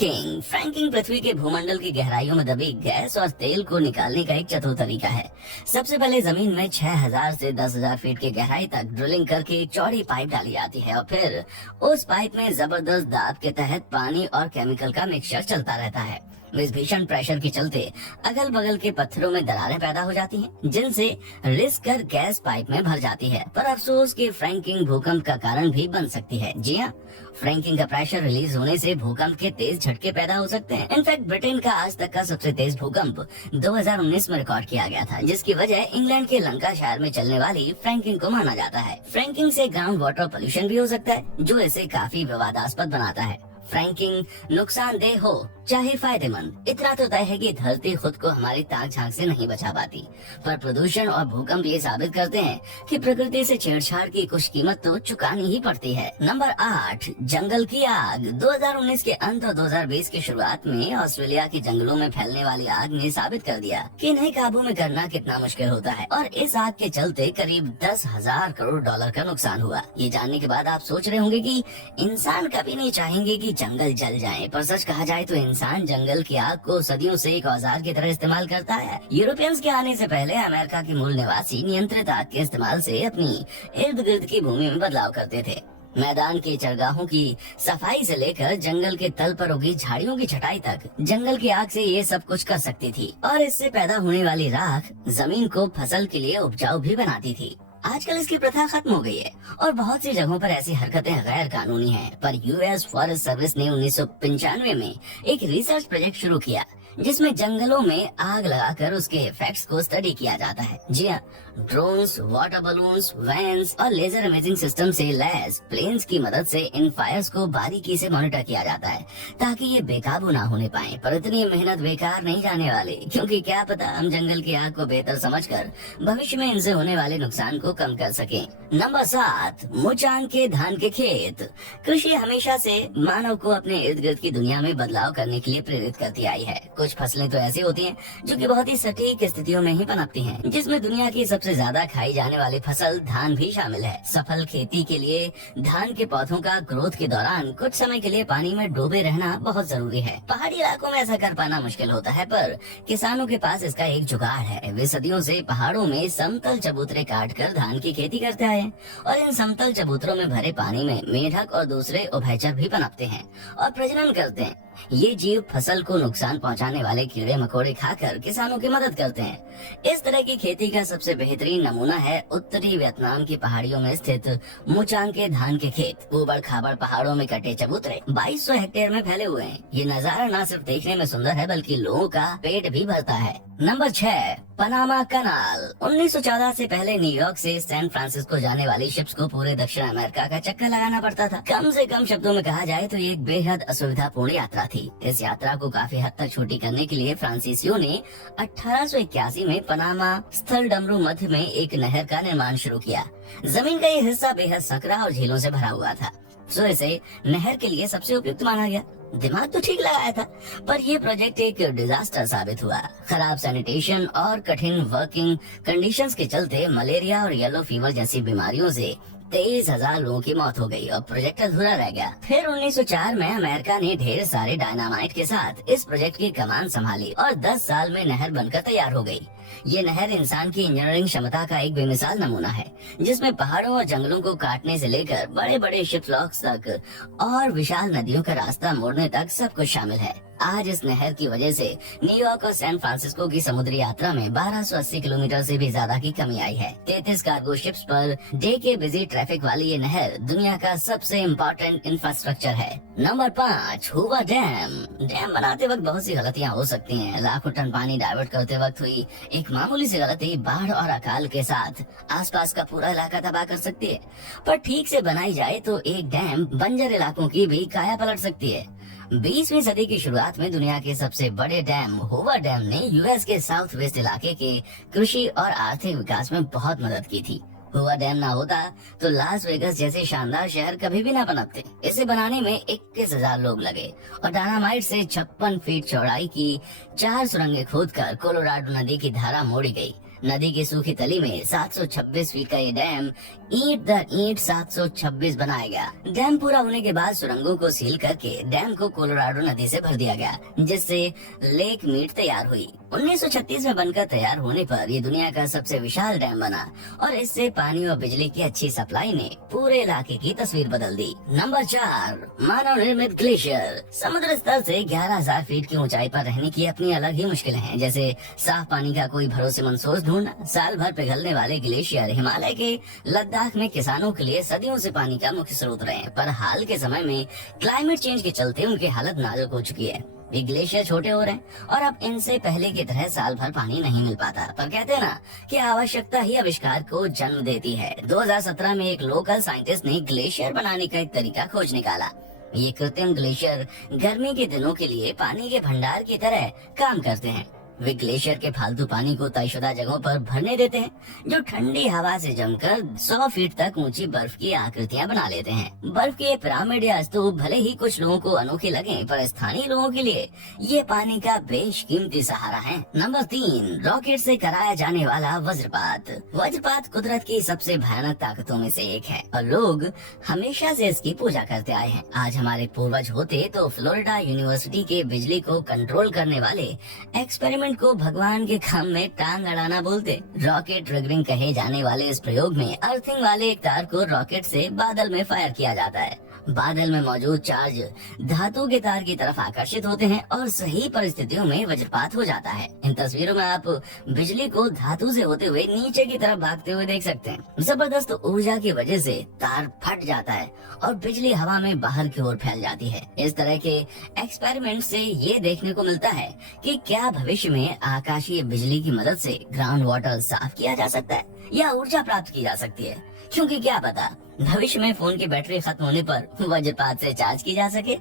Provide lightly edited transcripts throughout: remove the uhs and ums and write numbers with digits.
Franking पृथ्वी के भूमंडल की गहराइयों में दबी गैस और तेल को निकालने का एक चतुर तरीका है। सबसे पहले जमीन में 6000 से 10,000 फीट की गहराई तक ड्रिलिंग करके एक चौड़ी पाइप डाली जाती है और फिर उस पाइप में जबरदस्त दाब के तहत पानी और केमिकल का मिक्सचर चलता रहता है। इस भीषण प्रेशर के चलते अगल बगल के पत्थरों में दरारें पैदा हो जाती हैं, जिनसे रिस कर गैस पाइप में भर जाती है। पर अफसोस कि फ्रैंकिंग भूकंप का कारण भी बन सकती है। जी हाँ, फ्रैंकिंग का प्रेशर रिलीज होने से भूकंप के तेज झटके पैदा हो सकते हैं। इनफैक्ट ब्रिटेन का आज तक का सबसे तेज भूकंप 2019 में रिकॉर्ड किया गया था, जिसकी वजह इंग्लैंड के लंकाशायर में चलने वाली फ्रैंकिंग को माना जाता है। फ्रैंकिंग से ग्राउंड वाटर पोल्यूशन भी हो सकता है, जो इसे काफी विवादास्पद बनाता है। फ्रैंकिंग नुकसानदेह हो चाहे फायदेमंद, इतना तो तय है कि धरती खुद को हमारी ताक झांक से नहीं बचा पाती, पर प्रदूषण और भूकंप ये साबित करते हैं कि प्रकृति से छेड़छाड़ की कुछ कीमत तो चुकानी ही पड़ती है। नंबर 8, जंगल की आग। 2019 के अंत और 2020 की शुरुआत में ऑस्ट्रेलिया के जंगलों में फैलने वाली आग ने साबित कर दिया कि इन्हें काबू में करना कितना मुश्किल होता है, और इस आग के चलते करीब 10,000 करोड़ डॉलर का नुकसान हुआ। ये जानने के बाद आप सोच रहे होंगे कि इंसान कभी नहीं चाहेंगे कि जंगल जल जाए, पर सच कहा जाए तो इंसान जंगल की आग को सदियों से एक औजार की तरह इस्तेमाल करता है। यूरोपियंस के आने से पहले अमेरिका के मूल निवासी नियंत्रित आग के इस्तेमाल से अपनी इर्द गिर्द की भूमि में बदलाव करते थे। मैदान के चरगाहों की सफाई से लेकर जंगल के तल पर उगी झाड़ियों की छटाई तक जंगल की आग से ये सब कुछ कर सकती थी, और इससे पैदा होने वाली राख जमीन को फसल के लिए उपजाऊ भी बनाती थी। आजकल इसकी प्रथा खत्म हो गई है और बहुत सी जगहों पर ऐसी हरकतें गैर कानूनी हैं, पर यूएस फॉरेस्ट सर्विस ने 1995 में एक रिसर्च प्रोजेक्ट शुरू किया, जिसमें जंगलों में आग लगाकर उसके इफेक्ट्स को स्टडी किया जाता है। जी हाँ, ड्रोन्स, वाटर बलून्स, वैन्स और लेजर इमेजिंग सिस्टम से लैस प्लेन्स की मदद से इन फायर्स को बारीकी से मॉनिटर किया जाता है, ताकि ये बेकाबू ना होने पाए। पर इतनी मेहनत बेकार नहीं जाने वाली, क्योंकि क्या पता हम जंगल की आग को बेहतर समझकर भविष्य में इनसे होने वाले नुकसान को कम कर सकें। नंबर 7, मुचांग के धान के खेत। कृषि हमेशा से मानव को अपने इर्द गिर्द की दुनिया में बदलाव करने के लिए प्रेरित करती आई है। कुछ फसलें तो ऐसी होती हैं जो कि बहुत ही सटीक स्थितियों में ही पनपती हैं, जिसमें दुनिया की सबसे ज्यादा खाई जाने वाली फसल धान भी शामिल है। सफल खेती के लिए धान के पौधों का ग्रोथ के दौरान कुछ समय के लिए पानी में डूबे रहना बहुत जरूरी है। पहाड़ी इलाकों में ऐसा कर पाना मुश्किल होता है, पर किसानों के पास इसका एक जुगाड़ है। वे सदियों से पहाड़ों में समतल चबूतरे काट कर धान की खेती करते आए हैं, और इन समतल चबूतरों में भरे पानी में मेढक और दूसरे उभयचर भी पनपते हैं और प्रजनन करते हैं। ये जीव फसल को नुकसान पहुंचाने वाले कीड़े मकोड़े खाकर किसानों की मदद करते हैं। इस तरह की खेती का सबसे बेहतरीन नमूना है उत्तरी वियतनाम की पहाड़ियों में स्थित मुचांग के धान के खेत। ऊबड़ खाबड़ पहाड़ों में कटे चबूतरे 2200 हेक्टेयर में फैले हुए हैं। ये नजारा न सिर्फ देखने में सुंदर है, बल्कि लोगों का पेट भी भरता है। Number 6, Panama canal. 1914 से पहले न्यूयॉर्क से सैन फ्रांसिस्को जाने वाली शिप्स को पूरे दक्षिण अमेरिका का चक्कर लगाना पड़ता था। कम से कम शब्दों में कहा जाए तो ये एक बेहद असुविधापूर्ण यात्रा थी। इस यात्रा को काफी हद तक छोटी करने के लिए फ्रांसीसियों ने 1881 में पनामा स्थल डमरू मध्य में एक नहर का निर्माण शुरू किया। जमीन का ये हिस्सा बेहद सकरा और झीलों से भरा हुआ था, सो इसे नहर के लिए सबसे उपयुक्त माना गया। दिमाग तो ठीक लगाया था, पर ये प्रोजेक्ट एक डिजास्टर साबित हुआ। खराब सैनिटेशन और कठिन वर्किंग कंडीशंस के चलते मलेरिया और येलो फीवर जैसी बीमारियों से 23,000 लोगों की मौत हो गई और प्रोजेक्ट अधूरा रह गया। फिर 1904 में अमेरिका ने ढेर सारे डायनामाइट के साथ इस प्रोजेक्ट की कमान संभाली और 10 साल में नहर बनकर तैयार हो गई। ये नहर इंसान की इंजीनियरिंग क्षमता का एक बेमिसाल नमूना है, जिसमें पहाड़ों और जंगलों को काटने से लेकर बड़े बड़े शिप लॉक्स तक और विशाल नदियों का रास्ता मोड़ने तक सब कुछ शामिल है। आज इस नहर की वजह से न्यूयॉर्क और सैन फ्रांसिस्को की समुद्री यात्रा में 1280 किलोमीटर से भी ज्यादा की कमी आई है। 33 कार्गो शिप्स पर डे के बिजी ट्रैफिक वाली ये नहर दुनिया का सबसे इम्पोर्टेंट इंफ्रास्ट्रक्चर है। नंबर 5, हुवा डैम। डैम बनाते वक्त बहुत सी गलतियां हो सकती हैं। लाखों टन पानी डाइवर्ट करते वक्त हुई एक मामूली सी गलती बाढ़ और अकाल के साथ आसपास का पूरा इलाका तबाह कर सकती है। पर ठीक से बनाई जाए तो एक डैम बंजर इलाकों की भी काया पलट सकती है। 20वीं सदी की शुरुआत में दुनिया के सबसे बड़े डैम हुवा डैम ने यूएस के साउथ वेस्ट इलाके के कृषि और आर्थिक विकास में बहुत मदद की थी। हुआ डैम ना होता तो लास वेगस जैसे शानदार शहर कभी भी ना पनपते। इसे बनाने में 21,000 लोग लगे और डायनामाइट से 56 फीट चौड़ाई की 4 सुरंगें खोदकर कोलोराडो नदी की धारा मोड़ी गई। नदी की सूखी तली में 726 फीट का ये डैम ईंट दर ईंट 726 बनाया गया। डैम पूरा होने के बाद सुरंगों को सील करके डैम को कोलोराडो नदी से भर दिया गया, जिससे लेक मीट तैयार हुई। 1936 में बनकर तैयार होने पर ये दुनिया का सबसे विशाल डैम बना और इससे पानी और बिजली की अच्छी सप्लाई ने पूरे इलाके की तस्वीर बदल दी। नंबर 4, मानव निर्मित ग्लेशियर। समुद्र स्तर से 11,000 फीट की ऊंचाई पर रहने की अपनी अलग ही मुश्किलें हैं, जैसे साफ पानी का कोई भरोसेमंद सोर्स ढूंढना। साल भर पिघलने वाले ग्लेशियर हिमालय के लद्दाख में किसानों के लिए सदियों से पानी का मुख्य स्रोत रहे हैं, पर हाल के समय में क्लाइमेट चेंज के चलते उनकी हालत नाजुक हो चुकी है। ये ग्लेशियर छोटे हो रहे हैं और अब इनसे पहले की तरह साल भर पानी नहीं मिल पाता। पर कहते हैं ना कि आवश्यकता ही आविष्कार को जन्म देती है। 2017 में एक लोकल साइंटिस्ट ने ग्लेशियर बनाने का एक तरीका खोज निकाला। ये कृत्रिम ग्लेशियर गर्मी के दिनों के लिए पानी के भंडार की तरह काम करते हैं। वे ग्लेशियर के फालतू पानी को तयशुदा जगहों पर भरने देते हैं, जो ठंडी हवा से जमकर 100 फीट तक ऊंची बर्फ की आकृतियां बना लेते हैं। बर्फ के पिरामिड या स्तूप भले ही कुछ लोगों को अनोखे लगे, पर स्थानीय लोगों के लिए ये पानी का बेशकीमती सहारा है। नंबर 3, रॉकेट से कराया जाने वाला वज्रपात। वज्रपात कुदरत की सबसे भयानक ताकतों में से एक है और लोग हमेशा से इसकी पूजा करते आए हैं। आज हमारे पूर्वज होते तो फ्लोरिडा यूनिवर्सिटी के बिजली को कंट्रोल करने वाले एक्सपेरिमेंट को भगवान के काम में टांग अड़ाना बोलते। रॉकेट ट्रिगरिंग कहे जाने वाले इस प्रयोग में अर्थिंग वाले एक तार को रॉकेट से बादल में फायर किया जाता है। बादल में मौजूद चार्ज धातु के तार की तरफ आकर्षित होते हैं और सही परिस्थितियों में वज्रपात हो जाता है। इन तस्वीरों में आप बिजली को धातु से होते हुए नीचे की तरफ भागते हुए देख सकते हैं। जबरदस्त ऊर्जा की वजह से तार फट जाता है और बिजली हवा में बाहर की ओर फैल जाती है। इस तरह के एक्सपेरिमेंट से ये देखने को मिलता है कि क्या भविष्य में आकाशीय बिजली की मदद से ग्राउंड वाटर साफ किया जा सकता है या ऊर्जा प्राप्त की जा सकती है, क्योंकि क्या पता भविष्य में फोन की बैटरी खत्म होने पर वज्रपात से चार्ज की जा सके।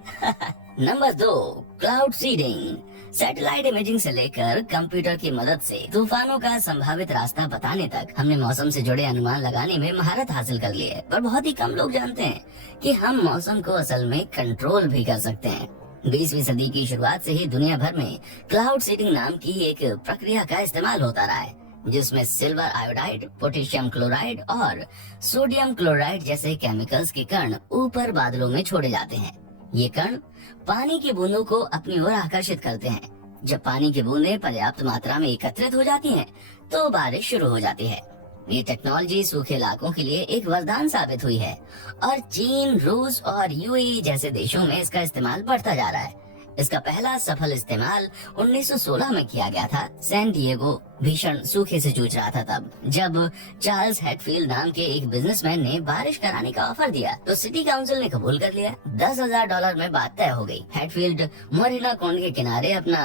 Number 2, cloud seeding. Satellite imaging से लेकर कंप्यूटर की मदद से तूफानों का संभावित रास्ता बताने तक हमने मौसम से जुड़े अनुमान लगाने में महारत हासिल कर ली है, पर बहुत ही कम लोग जानते हैं कि हम मौसम को असल में कंट्रोल भी कर सकते हैं। 20वीं सदी की शुरुआत से ही दुनिया भर में क्लाउड सीडिंग नाम की एक प्रक्रिया का इस्तेमाल होता रहा है, जिसमें सिल्वर आयोडाइड, पोटेशियम क्लोराइड और सोडियम क्लोराइड जैसे केमिकल्स के कण ऊपर बादलों में छोड़े जाते हैं। ये कण पानी की बूंदों को अपनी ओर आकर्षित करते हैं। जब पानी की बूंदें पर्याप्त मात्रा में एकत्रित हो जाती हैं, तो बारिश शुरू हो जाती है। ये टेक्नोलॉजी सूखे इलाकों के लिए एक वरदान साबित हुई है और चीन, रूस और यूएई जैसे देशों में इसका इस्तेमाल बढ़ता जा रहा है। इसका पहला सफल इस्तेमाल 1916 में किया गया था। सैन डिएगो भीषण सूखे से जूझ रहा था तब, जब चार्ल्स हैटफील्ड नाम के एक बिजनेसमैन ने बारिश कराने का ऑफर दिया तो सिटी काउंसिल ने कबूल कर लिया। $10,000 में बात तय हो गई। हैटफील्ड मोरिना कुंड के किनारे अपना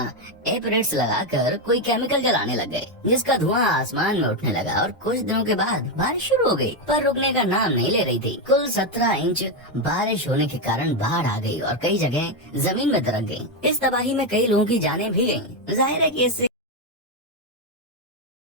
एपरेट्स लगाकर कोई केमिकल जलाने लग गए, जिसका धुआं आसमान में उठने लगा और कुछ दिनों के बाद बारिश शुरू हो गई, पर रुकने का नाम नहीं ले रही थी। कुल 17 इंच बारिश होने के कारण बाढ़ आ गई और कई जगह जमीन में दरक गई। इस तबाही में कई लोगों की जानें भी गईं। जाहिर है कि इससे